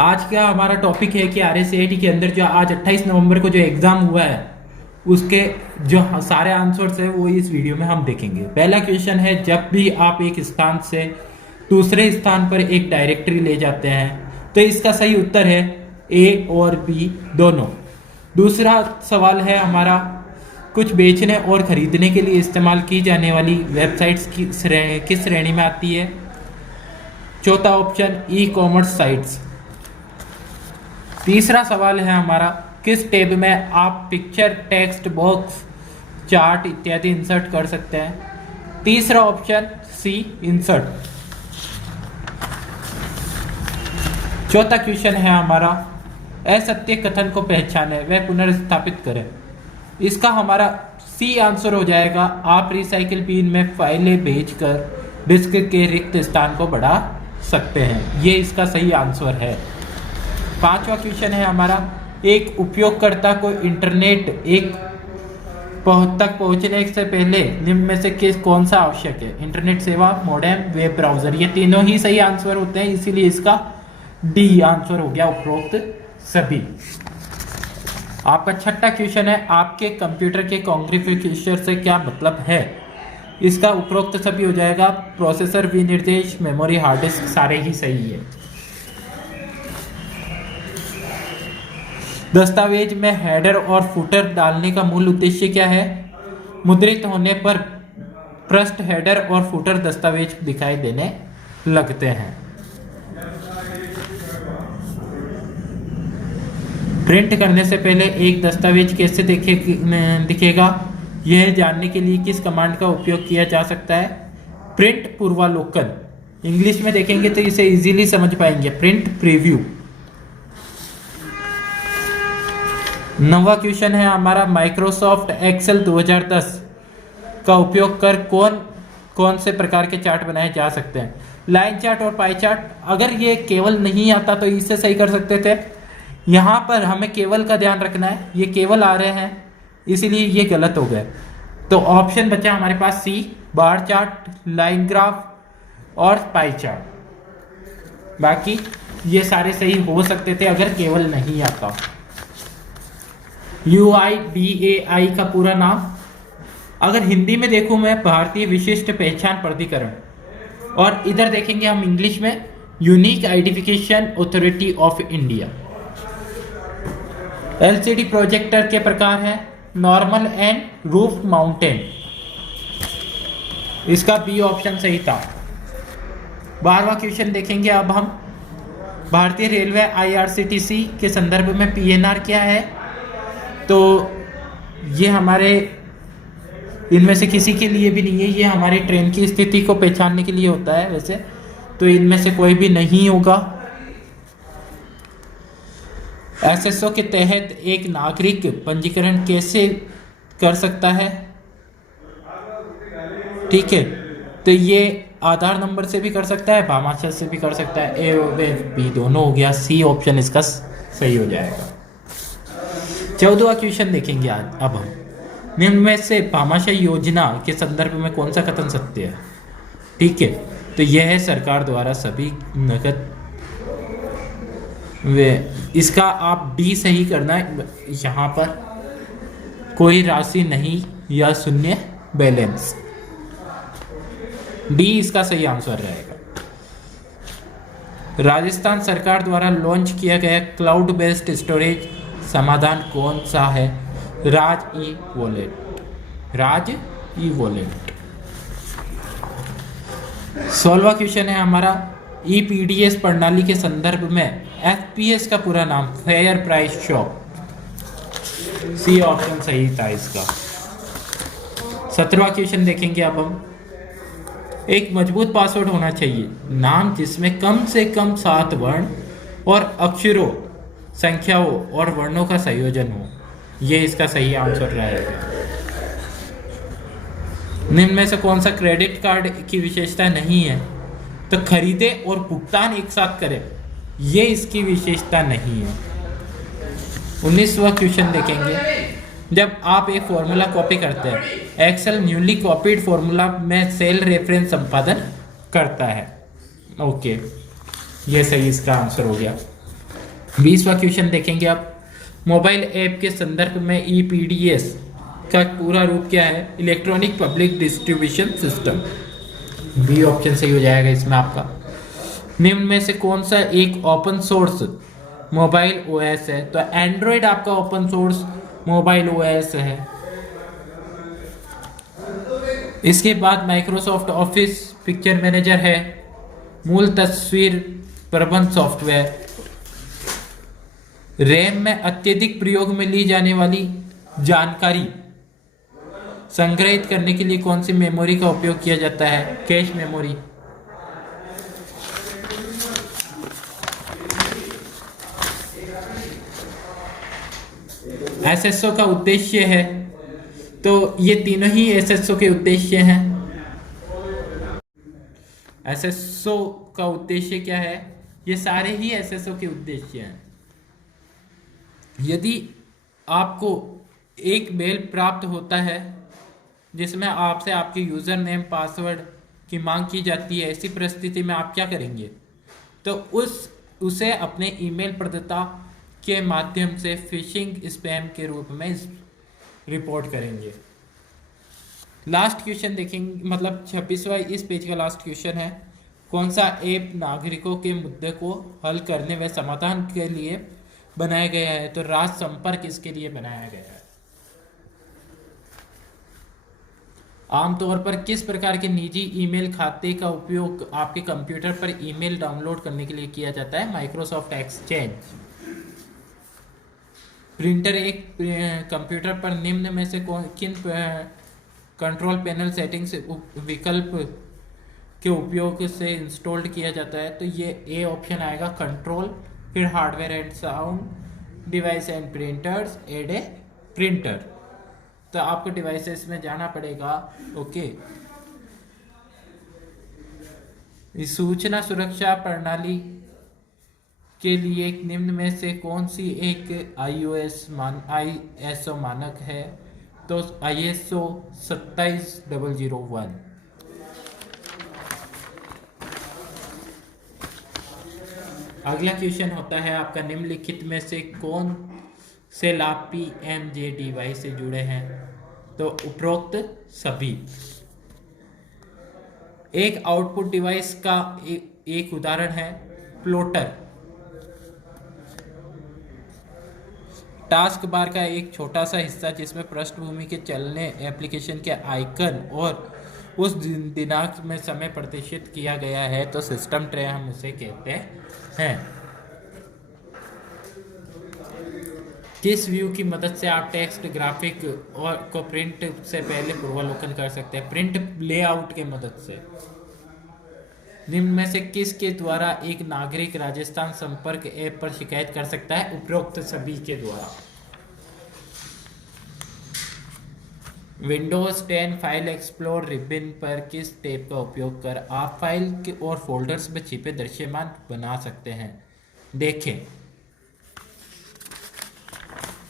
आज का हमारा टॉपिक है कि RSAT के अंदर जो आज 28 नवंबर को जो एग्जाम हुआ है उसके जो सारे आंसर्स है वो इस वीडियो में हम देखेंगे। पहला क्वेश्चन है, जब भी आप एक स्थान से दूसरे स्थान पर एक डायरेक्टरी ले जाते हैं तो इसका सही उत्तर है ए और बी दोनों। दूसरा सवाल है हमारा, कुछ बेचने और खरीदने के लिए इस्तेमाल की जाने वाली वेबसाइट्स किस श्रेणी में आती है। चौथा ऑप्शन ई कॉमर्स साइट्स। तीसरा सवाल है हमारा, किस टैब में आप पिक्चर, टेक्स्ट बॉक्स, चार्ट इत्यादि इंसर्ट कर सकते हैं। तीसरा ऑप्शन सी इंसर्ट। चौथा क्वेश्चन है हमारा, असत्य कथन को पहचाने व पुनर्स्थापित करें। इसका हमारा सी आंसर हो जाएगा, आप रिसाइकिल बिन में फाइलें भेजकर डिस्क के रिक्त स्थान को बढ़ा सकते हैं। ये इसका सही आंसर है। पांचवा क्वेश्चन है हमारा, एक उपयोगकर्ता को इंटरनेट तक पहुंचने से पहले निम्न में से कौन सा आवश्यक है। इंटरनेट सेवा, मॉडेम, वेब ब्राउजर। ये तीनों ही सही आंसर होते हैं, इसीलिए इसका डी आंसर हो गया, उपरोक्त सभी। आपका छठा क्वेश्चन है, आपके कंप्यूटर के कॉन्फ़िगरेशन से क्या मतलब है। इसका उपरोक्त सभी हो जाएगा, प्रोसेसर, विनिर्देश, मेमोरी, हार्ड डिस्क, सारे ही सही है। दस्तावेज में हेडर और फुटर डालने का मूल उद्देश्य क्या है। मुद्रित होने पर पृष्ठ, हेडर और फुटर दस्तावेज दिखाई देने लगते हैं। प्रिंट करने से पहले एक दस्तावेज कैसे दिखेगा, यह जानने के लिए किस कमांड का उपयोग किया जा सकता है। प्रिंट पूर्वावलोकन। इंग्लिश में देखेंगे तो इसे इजीली समझ पाएंगे, प्रिंट प्रीव्यू। नवा क्वेश्चन है हमारा, माइक्रोसॉफ्ट एक्सेल 2010 का उपयोग कर कौन से प्रकार के चार्ट बनाए जा सकते हैं। लाइन चार्ट और पाई चार्ट। अगर ये केवल नहीं आता तो इससे सही कर सकते थे। यहाँ पर हमें केवल का ध्यान रखना है, ये केवल आ रहे हैं इसीलिए ये गलत हो गए। तो ऑप्शन बचा हमारे पास सी, बार चार्ट, लाइन ग्राफ और पाई चार्ट। बाकी ये सारे सही हो सकते थे अगर केवल नहीं आता। UIDAI का पूरा नाम, अगर हिंदी में देखूं मैं, भारतीय विशिष्ट पहचान प्राधिकरण, और इधर देखेंगे हम इंग्लिश में, unique identification authority of India. LCD projector के प्रकार है नॉर्मल एंड रूफ माउंटेन। इसका बी ऑप्शन सही था। 12वां क्वेश्चन देखेंगे अब हम, भारतीय रेलवे IRCTC के संदर्भ में PNR क्या है। तो ये हमारे इनमें से किसी के लिए भी नहीं है, ये हमारी ट्रेन की स्थिति को पहचानने के लिए होता है। वैसे तो इनमें से कोई भी नहीं होगा। SSO के तहत एक नागरिक पंजीकरण कैसे कर सकता है। ठीक है, तो ये आधार नंबर से भी कर सकता है, भामाशाह से भी कर सकता है। ए और बी दोनों हो गया, सी ऑप्शन इसका सही हो जाएगा। 14वां क्वेश्चन देखेंगे आज अब हम, निम्न में से भामाशाह योजना के संदर्भ में कौन सा कथन सत्य है। ठीक है, तो यह है सरकार द्वारा सभी नकद वे, इसका आप डी सही करना है। यहाँ पर कोई राशि नहीं या शून्य बैलेंस, डी इसका सही आंसर रहेगा। राजस्थान सरकार द्वारा लॉन्च किया गया क्लाउड बेस्ड स्टोरेज समाधान कौन सा है। राज ई वॉलेट। 16वां क्वेश्चन है हमारा, EPDS प्रणाली के संदर्भ में FPS का पूरा नाम, fair price shop. C option सही था इसका। 17वां क्वेश्चन देखेंगे अब हम, एक मजबूत पासवर्ड होना चाहिए, नाम जिसमें कम से कम 7 वर्ण और अक्षरों, संख्याओं और वर्णों का संयोजन हो। ये इसका सही आंसर रहेगा। निम्न में से कौन सा क्रेडिट कार्ड की विशेषता नहीं है। तो खरीदे और भुगतान एक साथ करें, ये इसकी विशेषता नहीं है। 19वां क्वेश्चन देखेंगे, जब आप एक फॉर्मूला कॉपी करते हैं, एक्सेल न्यूली कॉपीड फॉर्मूला में सेल रेफरेंस संपादन करता है। ओके, ये सही इसका आंसर हो गया। 20वां क्वेश्चन देखेंगे आप। मोबाइल ऐप के संदर्भ में ईपीडीएस का पूरा रूप क्या है? Electronic public distribution system. B option सही हो जाएगा इसमें आपका। निम्न में से कौन सा एक ओपन सोर्स मोबाइल ओएस है? तो एंड्रॉयड आपका ओपन सोर्स मोबाइल ओएस है। इसके बाद माइक्रोसॉफ्ट ऑफिस पिक्चर मैनेजर है, मूल तस्वीर प्रबंध सॉफ्टवेयर। रैम में अत्यधिक प्रयोग में ली जाने वाली जानकारी संग्रहित करने के लिए कौन सी मेमोरी का उपयोग किया जाता है? Cache memory. एसएसओ का उद्देश्य है, तो ये तीनों ही एसएसओ के उद्देश्य हैं। एसएसओ का उद्देश्य क्या है? ये सारे ही एसएसओ के उद्देश्य हैं। यदि आपको एक मेल प्राप्त होता है जिसमें आपसे आपके यूजर नेम पासवर्ड की मांग की जाती है, ऐसी परिस्थिति में आप क्या करेंगे? तो उसे अपने ईमेल प्रदाता के माध्यम से फिशिंग स्पैम के रूप में रिपोर्ट करेंगे। लास्ट क्वेश्चन देखेंगे, मतलब 26वां इस पेज का लास्ट क्वेश्चन है। कौन सा ऐप नागरिकों के मुद्दे को हल करने व समाधान के लिए बनाया गया है? तो राज संपर्क इसके लिए बनाया गया है। आमतौर पर किस प्रकार के निजी ईमेल खाते का उपयोग आपके कंप्यूटर पर ईमेल डाउनलोड करने के लिए किया जाता है? Microsoft exchange. प्रिंटर एक कंप्यूटर पर निम्न में से किन कंट्रोल पैनल सेटिंग्स विकल्प के उपयोग से इंस्टॉल्ड किया जाता है? तो ये ए ऑप्शन आएगा, कंट्रोल, फिर hardware and sound, device and printers, add a printer. तो आपको डिवाइसेस में जाना पड़ेगा। ओके, सूचना सुरक्षा प्रणाली के लिए निम्न में से कौन सी एक आईएसओ मानक है? तो ISO 27001। अगला क्वेश्चन होता है आपका, निम्नलिखित में से कौन से लाभ PMJ डिवाइस से जुड़े हैं? तो उपरोक्त सभी। एक आउटपुट डिवाइस का एक उदाहरण है प्लॉटर। टास्क बार का एक छोटा सा हिस्सा जिसमें पृष्ठभूमि के चलने, एप्लीकेशन के आइकन और उस दिनांक में समय प्रदर्शित किया गया है, तो सिस्टम ट्रे हम उसे कहते हैं। किस व्यू की मदद से आप टेक्स्ट, ग्राफिक और को प्रिंट से पहले पूर्वावलोकन कर सकते हैं? प्रिंट लेआउट के मदद से। निम्न में से किसके द्वारा एक नागरिक राजस्थान संपर्क ऐप पर शिकायत कर सकता है? उपरोक्त सभी के द्वारा। विंडोज 10 फाइल एक्सप्लोर रिबन पर किस टैब का उपयोग कर आप फाइल और फोल्डर्स में छिपे दृश्यमान बना सकते हैं? देखें,